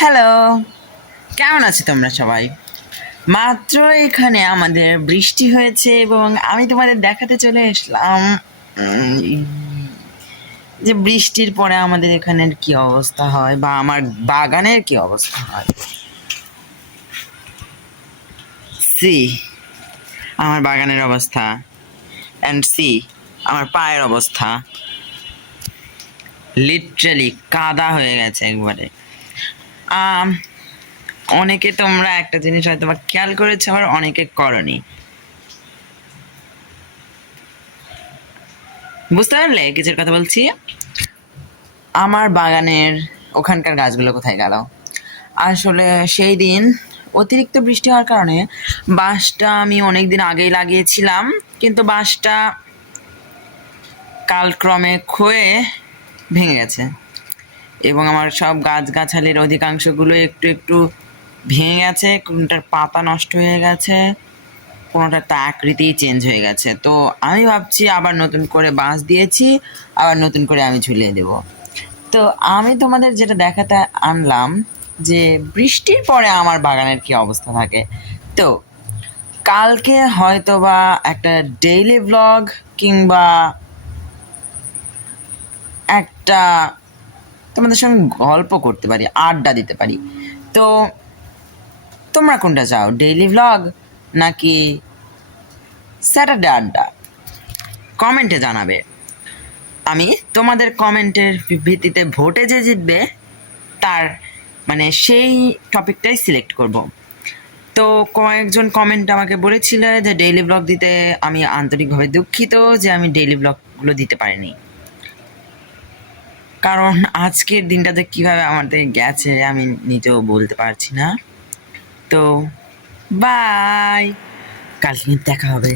Hello, কেমন আছো তোমরা সবাই? মাত্র এখানে আমাদের বৃষ্টি হয়েছে এবং আমি তোমাদের দেখাতে চলে আসলাম উম, যে বৃষ্টির পরে আমাদের এখানের কি অবস্থা হয় বা আমার বাগানের কি অবস্থা হয়। সি আমার বাগানের অবস্থা, অ্যান্ড সি আমার পায়ের অবস্থা, লিটারালি কাদা হয়ে গেছে একবারে। আম, অনেকে তোমরা একটা জিনিস হয়তো বা খেয়াল করেছো, আবার অনেকে করনি। বুঝতে পারলে কিছুর কথা বলছি? আমার বাগানের ওখানকার গাছগুলো কোথায় গেল? আসলে সেই দিন অতিরিক্ত বৃষ্টি হওয়ার কারণে বাঁশটা আমি অনেক দিন আগেই লাগিয়েছিলাম, কিন্তু বাঁশটা কালক্রমে ক্ষয়ে ভেঙে গেছে এবং আমার সব গাছগাছালির অধিকাংশগুলো একটু একটু ভেঙে গেছে, কোনটার পাতা নষ্ট হয়ে গেছে, কোনোটার তা আকৃতি চেঞ্জ হয়ে গেছে। তো আমি ভাবছি আবার নতুন করে বাঁশ দিয়েছি, আবার নতুন করে আমি ঝুলিয়ে দেবো। তো আমি তোমাদের যেটা দেখাতে আনলাম যে বৃষ্টির পরে আমার বাগানের কি অবস্থা থাকে। তো কালকে হয়তো বা একটা ডেইলি ব্লগ কিংবা একটা তোমাদের সঙ্গে গল্প করতে পারি, আড্ডা দিতে পারি। তো তোমরা কোনটা চাও, ডেইলি ব্লগ নাকি স্যাটারডে আড্ডা? কমেন্টে জানাবে। আমি তোমাদের কমেন্টের ভিত্তিতে ভোটে যে জিতবে তার মানে সেই টপিকটাই সিলেক্ট করব। তো কয়েকজন কমেন্ট আমাকে বলেছিল যে ডেইলি ব্লগ দিতে, আমি আন্তরিকভাবে দুঃখিত যে আমি ডেইলি ব্লগগুলো দিতে পারিনি, কারণ আজকের দিনটাতে কিভাবে আমাদের গেছে আমি নিজেও বলতে পারছি না। তো বাই, কালকে দেখা হবে।